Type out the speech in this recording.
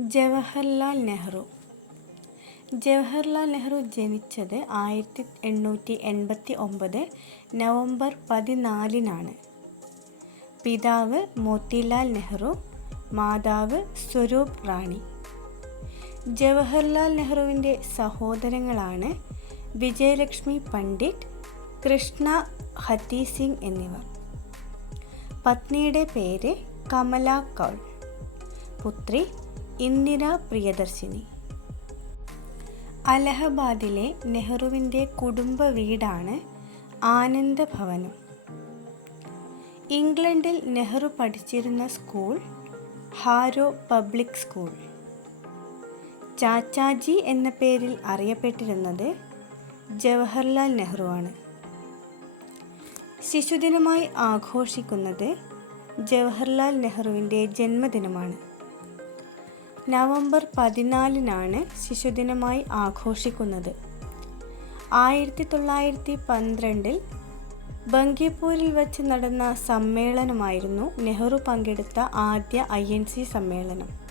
ജവഹർലാൽ നെഹ്റു. ജവഹർലാൽ നെഹ്റു ജനിച്ചത് ആയിരത്തി എണ്ണൂറ്റി എൺപത്തി ഒമ്പത് നവംബർ പതിനാലിനാണ്. പിതാവ് മോത്തിലാൽ നെഹ്റു മാതാവ് സ്വരൂപ് റാണി. ജവഹർലാൽ നെഹ്റുവിന്റെ സഹോദരങ്ങളാണ് വിജയലക്ഷ്മി പണ്ഡിറ്റ് കൃഷ്ണ ഹത്തി സിംഗ് എന്നിവർ. പത്നിയുടെ പേര് കമല കൗൾ. പുത്രി ഇന്ദിര പ്രിയദർശിനി. അലഹബാദിലെ നെഹ്റുവിന്റെ കുടുംബ വീടാണ് ആനന്ദ ഭവനം ഇംഗ്ലണ്ടിൽ നെഹ്റു പഠിച്ചിരുന്ന school Harrow public school. Chachaji എന്ന പേരിൽ അറിയപ്പെട്ടിരുന്നത് ജവഹർലാൽ നെഹ്റു ആണ്. ശിശുദിനമായി ആഘോഷിക്കുന്നത് ജവഹർലാൽ നെഹ്റുവിന്റെ ജന്മദിനമാണ്. നവംബർ പതിനാലിനാണ് ശിശുദിനമായി ആഘോഷിക്കുന്നത്. ആയിരത്തി തൊള്ളായിരത്തി പന്ത്രണ്ടിൽ ബങ്കിപ്പൂരിൽ വച്ച് നടന്ന സമ്മേളനമായിരുന്നു നെഹ്റു പങ്കെടുത്ത ആദ്യ ഐ സമ്മേളനം.